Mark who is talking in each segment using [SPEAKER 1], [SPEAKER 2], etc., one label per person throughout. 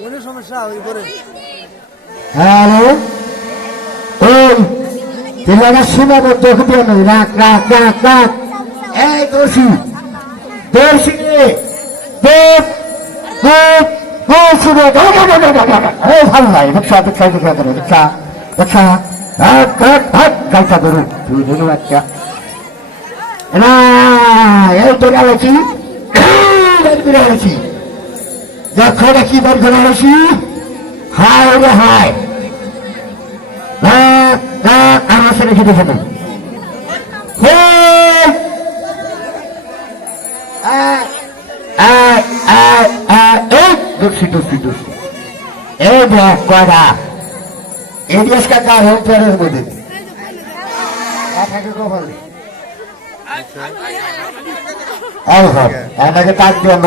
[SPEAKER 1] কোনো সমস্যা ওই করে
[SPEAKER 2] হ্যালো ওই তিলারা সীমাবদ্ধ হতে নই রাখ রাখ রাখ রাখ এই দোষী দোষী দেব দেব ভালো লাগে রিক্সা রিক্সা রিক্সা করে রিক্সা রিক্সা তুই ধরু এই তো গেছি বের করে গেছি দেখো দেখি বের করে গেছি হায় রে হায় রাখ রাখ আমার সাথে খেতে খেতে এই দোষী দোষী দোষী এই দেখ কয়টা এই দেশটা কার হোম পেয়ারের মধ্যে আপনাকে কখন এই হোক আপনাকে তাক দিয়ে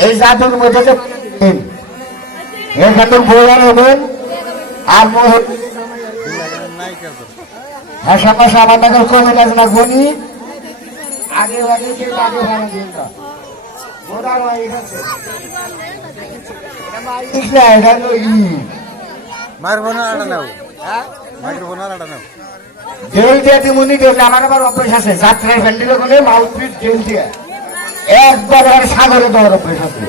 [SPEAKER 2] এই জাতুর মধ্যে যে এই হবেন আর মোহন
[SPEAKER 3] নাই
[SPEAKER 2] ভাষা ভাষা আমার নাকি কমে গেছে না গনি আগে আগে যে আগে জেল দিয়ে দিমুনি দিলে আমার আবার অভ্যাস আছে। যাত্রায় ফ্যান্ডিলে বলে মাউথপিস জেল দিয়ে। একবার আর সাগরে দেওয়ার অভ্যাস আছে।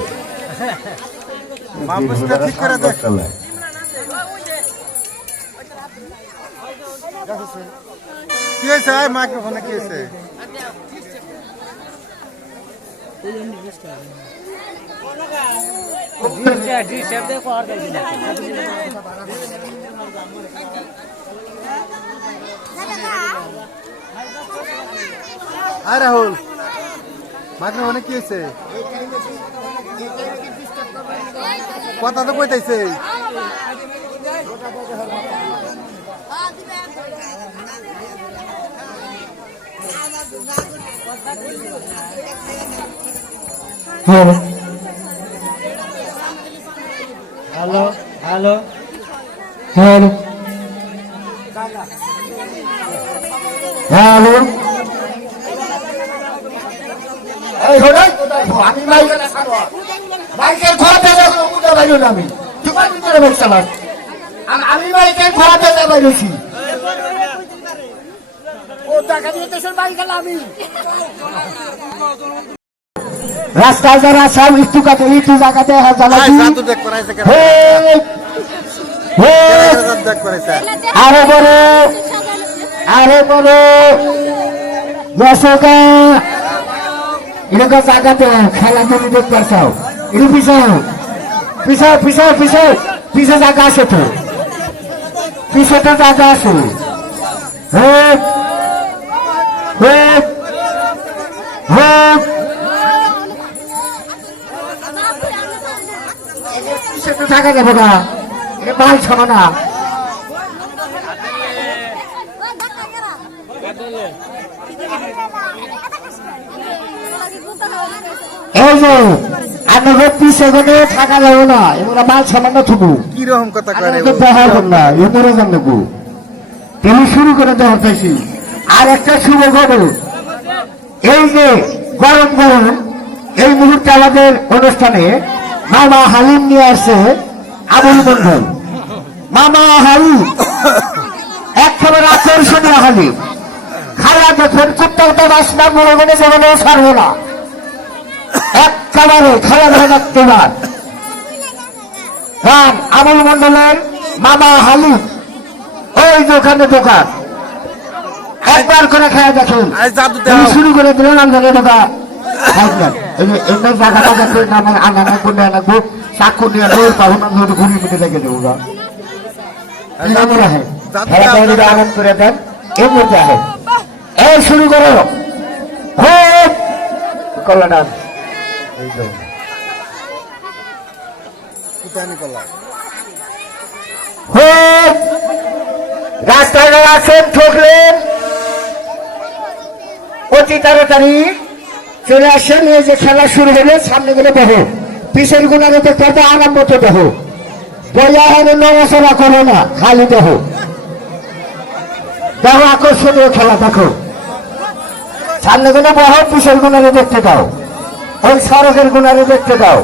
[SPEAKER 3] ঠিক করে দে। কি হয়েছে? মাইক্রোফোনে কি হয়েছে? আয় রাহুল মাইক্রোফোনে কি হয়েছে? কথা তো কইতাইছে।
[SPEAKER 1] হ্যালো হ্যালো
[SPEAKER 2] হ্যালো হ্যালো আমি মাইকেল খোয়াতে যাব উঠে বাইর আমি। তোমার ভিতরে চালাস আমি মাইকেল খোয়াতে বেশি ও টাকা দিয়ে দেশের মাইকেল আমি। রাস্তায় যারা সব ইস্তু কাটে ইস্তু জায়গাতে আরও বড় আরও বড়। দশকা এরকম জায়গাতে খেলা তুমি দেখতে পারছাও এটা পিছাও। পিছাও পিছাও পিছাও। পিছে জায়গা আছে তো। পিছে তো জায়গা আছে। হ্যাঁ হ্যাঁ হ্যাঁ তো জায়গা যাব না। এটা মাল ছাড়ো না। এই যে আমাকে পিছে গেলে থাকা যাবে না। এগুলো মাল সামান্য থুবু
[SPEAKER 3] কি কথা
[SPEAKER 2] দেখা হবে না যান তিনি শুরু করে দেওয়া চাইছি আর একটা শুভ খবর। এই যে গরম গরম এই মুহূর্তে আমাদের অনুষ্ঠানে মামা হালিম নিয়ে আসছে আবুল মন্ডল মামা হালিম একেবারে আকর্ষণীয় হালিম খালা দেখুন কুত্তার তো বাসনা মনে মনে জীবনেও ছাড়বো না। একেবারে খেলা ধরে তোমার রাম আমল মন্ডলের মামা হালু ওই দোকানে দোকান। একবার করে খেয়ে দেখুন। শুরু করে দিলেন আমদানি টাকা এমনি জায়গাটা দেখুন আমার আনানা করে আনাবো চাকু নিয়ে আনব তখন আমি ওটা মিটে রেখে দেবো গা। নামুন আহে
[SPEAKER 3] যাত্রা
[SPEAKER 2] খেলা তৈরি
[SPEAKER 3] আপনারা-
[SPEAKER 2] আনন্দ করে দেন এই মুহূর্তে আহে এই শুরু করো। হোপ কল্লা এই তো
[SPEAKER 3] কুতানি কলা
[SPEAKER 2] হোপ রাস্তায় আছেন ঠকলেন। অতি তাড়াতাড়ি চলে আসেন এই যে খেলা শুরু হলে সামনে গেলে দেখো পিছের গুণারে দেখতে হবে আরাম মতো দেখো বইয়া হবে নড়াচড়া করো না খালি দেহ। দেখো আকর্ষণীয় খেলা দেখো। সামনে গুলো বহ পিছের গুণারে দেখতে দাও। ওই সড়কের গুণারে দেখতে দাও।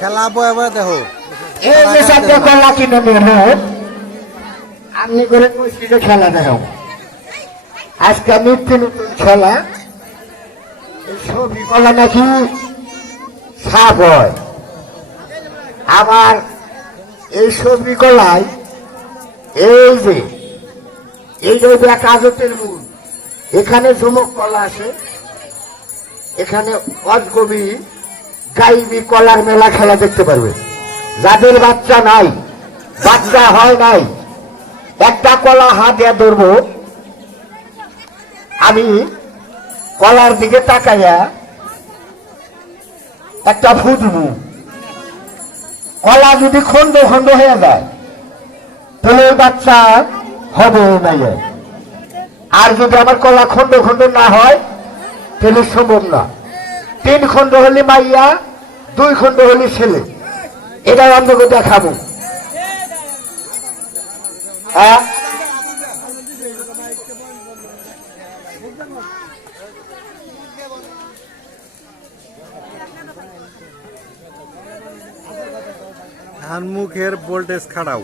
[SPEAKER 3] খেলা বয়ে বয়ে দেখো।
[SPEAKER 2] এই যে সাথে কলা কিনে নিল আপনি করে মুশকিলে খেলা দেখো। আজকে নিত্য নতুন খেলা। ছবি কলা নাকি সাপ হয়। আবার এই ছবি কলায় এই যে এই যে কাজতের মূল, এখানে যুমক কলা আছে। এখানে অজগবি, গাইবি, কলার মেলা খেলা দেখতে পারবে। যাদের বাচ্চা নাই, বাচ্চা হয় নাই, একটা কলা হাত হাতে ধরবো। আমি কলার দিকে তাকাইয়া একটা ফুটবো কলা যদি খন্ড খন্ড হয়ে যায়, তাহলে ওই বাচ্চা হবে নাই আর যদি আমার কলা খন্ড খন্ড না হয়, তাহলে সম্ভব না। তিন খন্ড হলে মাইয়া, দুই খন্ড হলে ছেলে। এটা আপনাকে দেখাবো। হ্যাঁ?
[SPEAKER 3] হানমুখের ভোল্টেজ খাড়াও।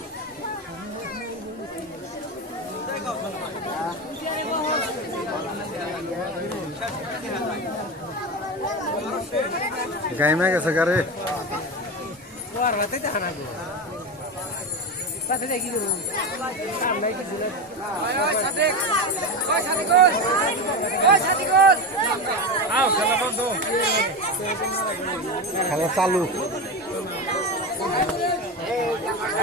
[SPEAKER 3] গাইমা গেছে গারে খেলা চালু। কে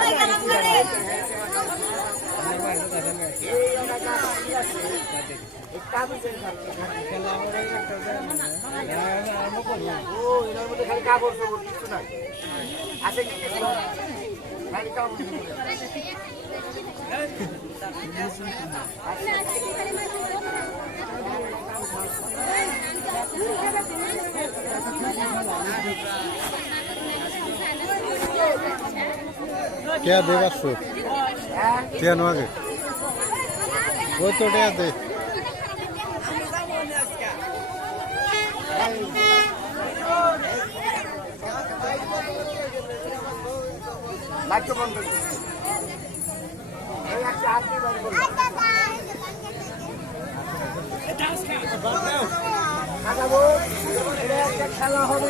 [SPEAKER 3] দে পাঁচশো কে নোয়াগে ওই তো টিয়া দে
[SPEAKER 2] খেলা হবে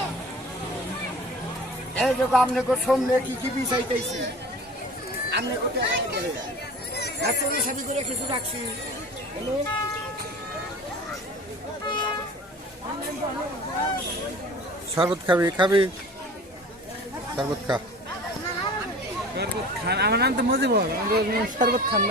[SPEAKER 2] এই সামনে কি কি বিষাইতেছি আপনি রাস্তার সাথে করে। কিছু রাখছি। হ্যালো
[SPEAKER 3] শরবত খাবি খাবি? শরবত খা।
[SPEAKER 4] শরবত খান আমার নাম তো মজিবর শরবত খান